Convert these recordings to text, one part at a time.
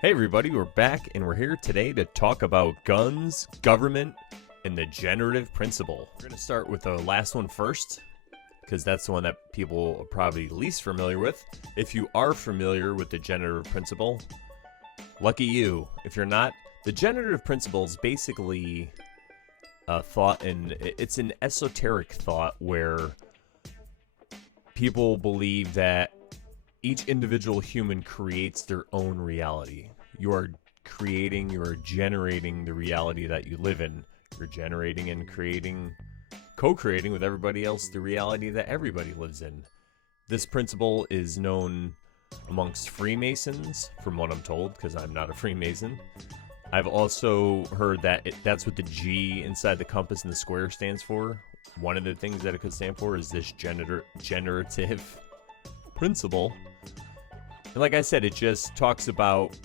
Hey everybody, we're back and we're here today to talk about guns, government, and the generative principle. We're going to start with the last one first, because that's the one that people are probably least familiar with. If you are familiar with the generative principle, lucky you. If you're not, the generative principle is basically a thought, and it's an esoteric thought where people believe that each individual human creates their own reality. You are generating the reality that you live in. You're generating and co-creating with everybody else the reality that everybody lives in. This principle is known amongst Freemasons, from what I'm told, because I'm not a Freemason. I've also heard that that's what the G inside the compass and the square stands for. One of the things that it could stand for is this generative principle. And like I said, it just talks about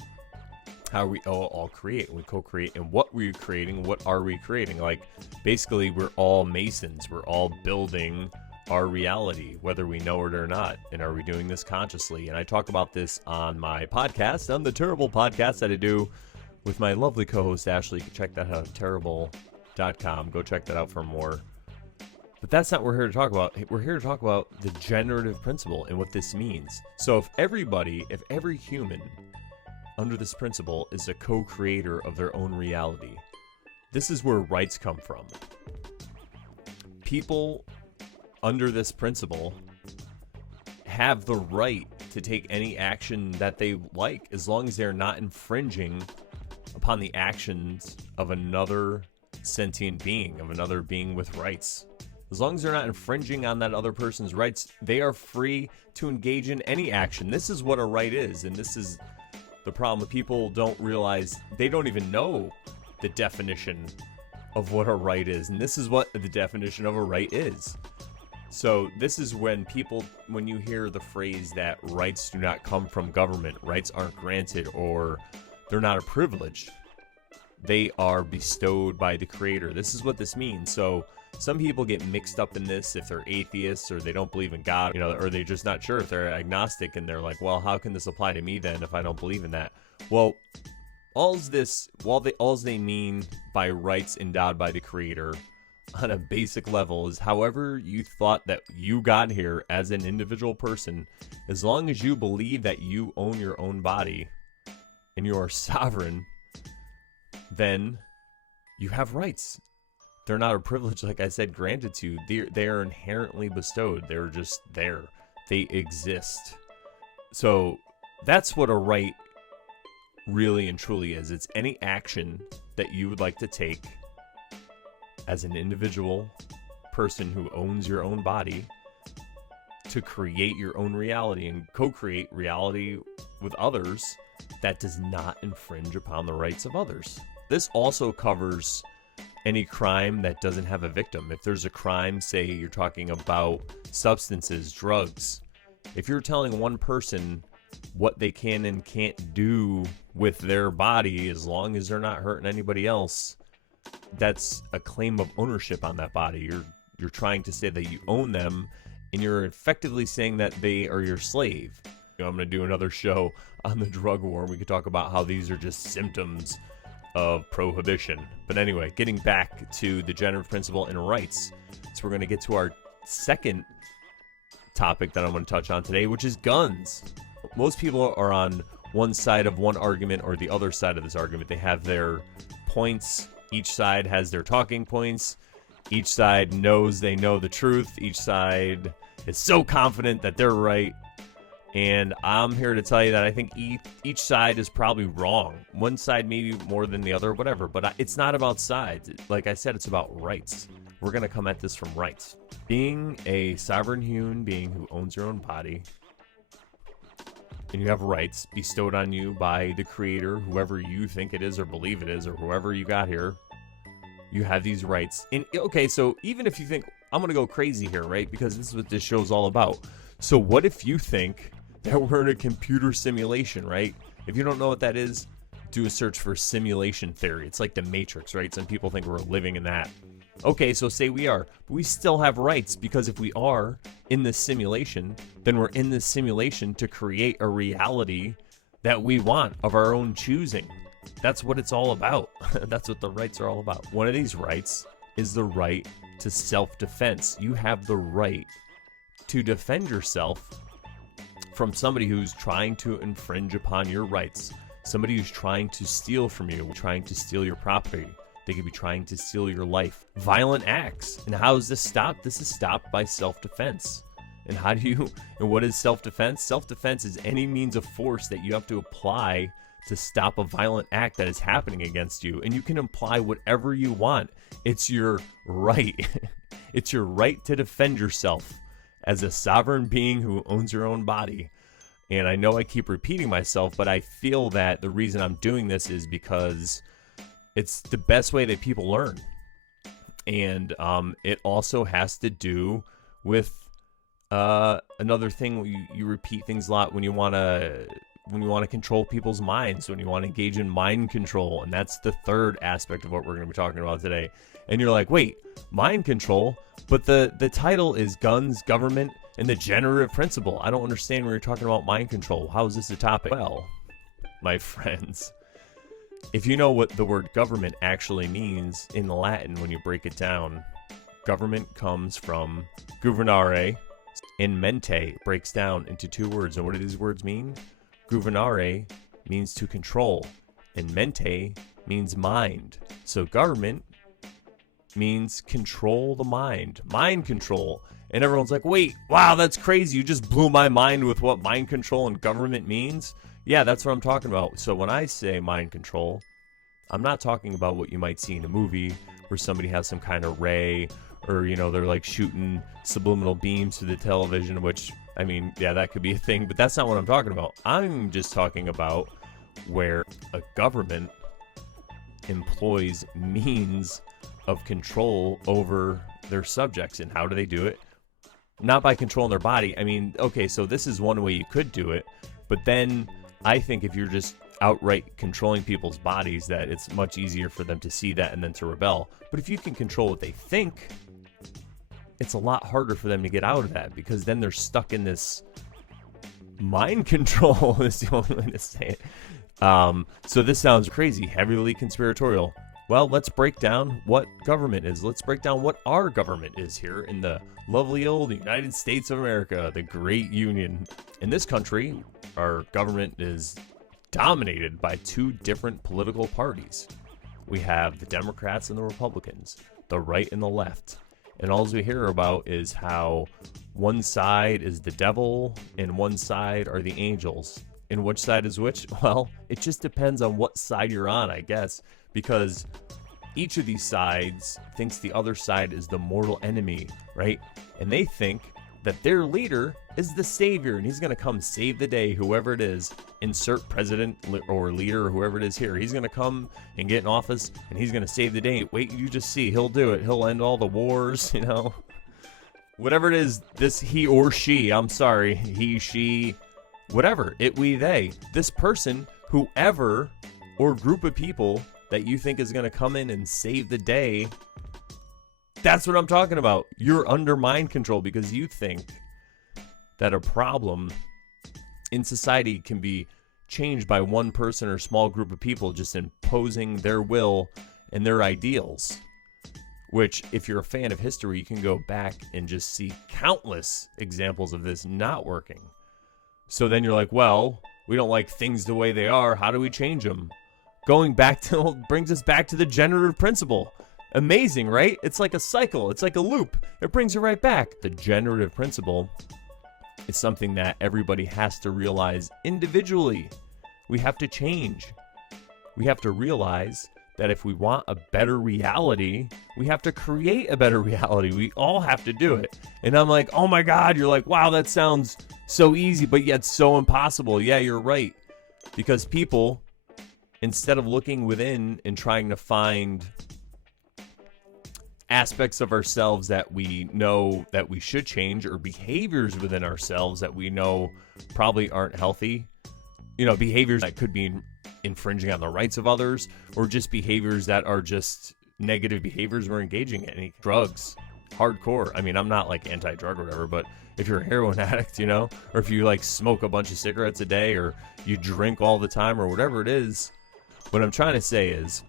how we all create, we co-create, and what we're creating, what are we creating. Like, basically, we're all Masons. We're all building our reality, whether we know it or not. And are we doing this consciously? And I talk about this on my podcast, on the Terrible podcast that I do with my lovely co-host, Ashley. You can check that out at terrible.com. Go check that out for more. But that's not what we're here to talk about. We're here to talk about the generative principle and what this means. So if every human under this principle is a co-creator of their own reality, this is where rights come from. People under this principle have the right to take any action that they like, as long as they're not infringing upon the actions of another sentient being, of another being with rights. As long as they're not infringing on that other person's rights, they are free to engage in any action. This is what a right is, and this is the problem. People don't realize, they don't even know the definition of what a right is, and this is what the definition of a right is. So this is when you hear the phrase that rights do not come from government, rights aren't granted, or they're not a privilege, they are bestowed by the Creator. This is what this means. So some people get mixed up in this if they're atheists or they don't believe in God, or they're just not sure, if they're agnostic and they're like, well, how can this apply to me then if I don't believe in that? Well, all they mean by rights endowed by the Creator on a basic level is however you thought that you got here as an individual person, as long as you believe that you own your own body and you are sovereign, then you have rights. They're not a privilege, like I said, granted to you. They are inherently bestowed. They're just there. They exist. So that's what a right really and truly is. It's any action that you would like to take as an individual person who owns your own body to create your own reality and co-create reality with others that does not infringe upon the rights of others. This also covers any crime that doesn't have a victim. If there's a crime, say you're talking about substances, drugs, if you're telling one person what they can and can't do with their body as long as they're not hurting anybody else, that's a claim of ownership on that body. You're trying to say that you own them, and you're effectively saying that they are your slave. I'm going to do another show on the drug war. We could talk about how these are just symptoms of prohibition. But anyway, getting back to the generative principle and rights. So we're going to get to our second topic that I'm going to touch on today, which is guns. Most people are on one side of one argument or the other side of this argument. They have their points. Each side has their talking points. Each side knows they know the truth. Each side is so confident that they're right. And I'm here to tell you that I think each side is probably wrong. One side maybe more than the other, whatever. But it's not about sides. Like I said, it's about rights. We're going to come at this from rights. Being a sovereign human being who owns your own body, and you have rights bestowed on you by the Creator, whoever you think it is or believe it is, or whoever you got here, you have these rights. And okay, so even if you think, I'm going to go crazy here, right? Because this is what this show's all about. So what if you think that we're in a computer simulation, right? If you don't know what that is, do a search for simulation theory. It's like the Matrix, right? Some people think we're living in that. Okay, so say we are, but we still have rights, because if we are in this simulation, then we're in this simulation to create a reality that we want of our own choosing. That's what it's all about. That's what the rights are all about. One of these rights is the right to self-defense. You have the right to defend yourself from somebody who's trying to infringe upon your rights, somebody who's trying to steal from you, trying to steal your property. They could be trying to steal your life. Violent acts. And how is this stopped? This is stopped by self-defense. And what is self-defense? Self-defense is any means of force that you have to apply to stop a violent act that is happening against you. And you can apply whatever you want. It's your right. It's your right to defend yourself as a sovereign being who owns your own body. And I know I keep repeating myself, but I feel that the reason I'm doing this is because it's the best way that people learn. And it also has to do with another thing. You repeat things a lot when you want to control people's minds, when you want to engage in mind control. And that's the third aspect of what we're going to be talking about today. And you're like, wait, mind control? But the title is Guns, Government, and the Generative Principle. I don't understand when you're talking about mind control. How is this a topic? Well, my friends, if you know what the word government actually means in Latin, when you break it down, government comes from governare, and mente breaks down into two words. And what do these words mean? Governare means to control, and mente means mind. So government means control the mind control. And everyone's like, wait, wow, that's crazy. You just blew my mind with what mind control and government means. Yeah, that's what I'm talking about. So when I say mind control, I'm not talking about what you might see in a movie where somebody has some kind of ray, or, they're like shooting subliminal beams to the television, which, I mean, yeah, that could be a thing, but that's not what I'm talking about. I'm just talking about where a government employs means of control over their subjects. And how do they do it? Not by controlling their body. I mean, okay, so this is one way you could do it, but then I think if you're just outright controlling people's bodies, that it's much easier for them to see that and then to rebel. But if you can control what they think, it's a lot harder for them to get out of that, because then they're stuck in this mind control is the only way to say it. So this sounds crazy, heavily conspiratorial. Well, let's break down what government is. Let's break down what our government is here in the lovely old United States of America, the great union. In this country, our government is dominated by two different political parties. We have the Democrats and the Republicans, the right and the left. And all we hear about is how one side is the devil and one side are the angels. And which side is which? Well, it just depends on what side you're on, I guess, because each of these sides thinks the other side is the mortal enemy, right? And they think that their leader is the savior, and he's going to come save the day, whoever it is. Insert president or leader or whoever it is here. He's going to come and get in office, and he's going to save the day. Wait, you just see. He'll do it. He'll end all the wars, Whatever it is, this he or she, I'm sorry, he, she, whatever, it, we, they. This person, whoever, or group of people that you think is going to come in and save the day, that's what I'm talking about. You're under mind control because you think that a problem in society can be changed by one person or small group of people just imposing their will and their ideals. Which, if you're a fan of history, you can go back and just see countless examples of this not working. So then you're like, well, we don't like things the way they are. How do we change them? Going back to, brings us back to the generative principle. Amazing, right? It's like a cycle. It's like a loop. It brings you right back. The generative principle is something that everybody has to realize individually. We have to change. We have to realize that if we want a better reality, we have to create a better reality. We all have to do it. And I'm like, oh my God, you're like, wow, that sounds so easy, but yet so impossible. Yeah, you're right. Because people, instead of looking within and trying to find aspects of ourselves that we know that we should change, or behaviors within ourselves that we know probably aren't healthy, behaviors that could be infringing on the rights of others, or just behaviors that are just negative behaviors we're engaging in, drugs, hardcore. I mean, I'm not like anti-drug or whatever, but if you're a heroin addict, you know, or if you like smoke a bunch of cigarettes a day, or you drink all the time, or whatever it is, what I'm trying to say is,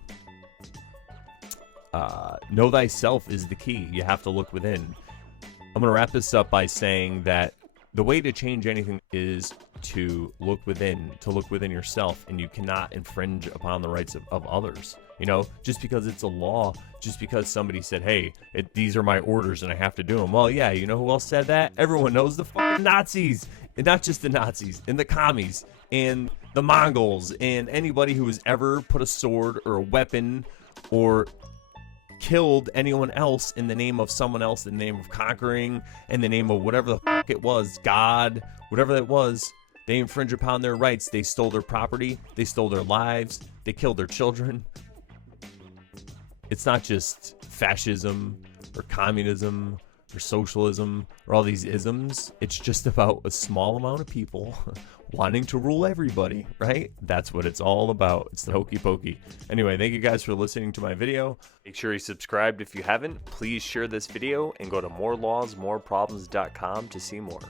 know thyself is the key. You have to look within. I'm going to wrap this up by saying that the way to change anything is to look within yourself, and you cannot infringe upon the rights of others. You know, just because it's a law, just because somebody said, hey, these are my orders and I have to do them. Well, yeah, you know who else said that? Everyone knows, the fucking Nazis. And not just the Nazis, and the commies, and the Mongols, and anybody who has ever put a sword or a weapon or killed anyone else in the name of someone else, in the name of conquering, in the name of whatever the fuck it was, God, whatever that was. They infringe upon their rights. They stole their property. They stole their lives. They killed their children. It's not just fascism or communism or socialism or all these isms. It's just about a small amount of people wanting to rule everybody, right? That's what it's all about. It's the hokey pokey. Anyway, thank you guys for listening to my video. Make sure you subscribed if you haven't. Please share this video and go to morelawsmoreproblems.com to see more.